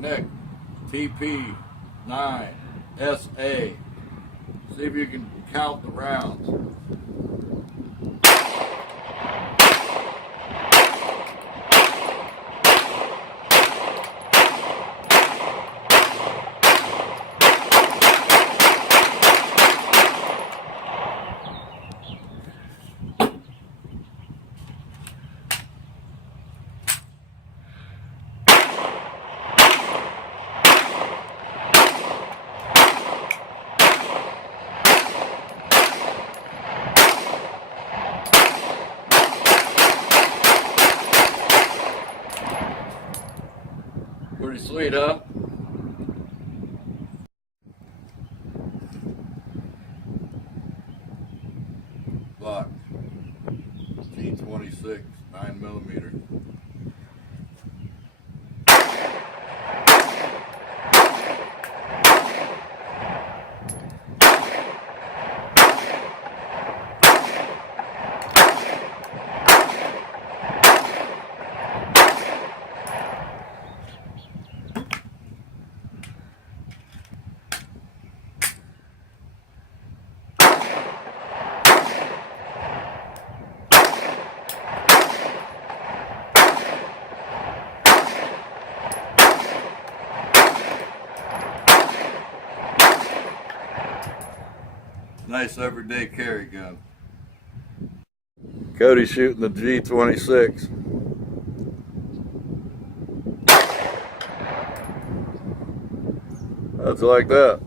Canik TP9SA. See if you can count the rounds. Pretty sweet, huh? Glock G26 9mm. Nice everyday carry gun. Cody's shooting the G26. How'd you like that?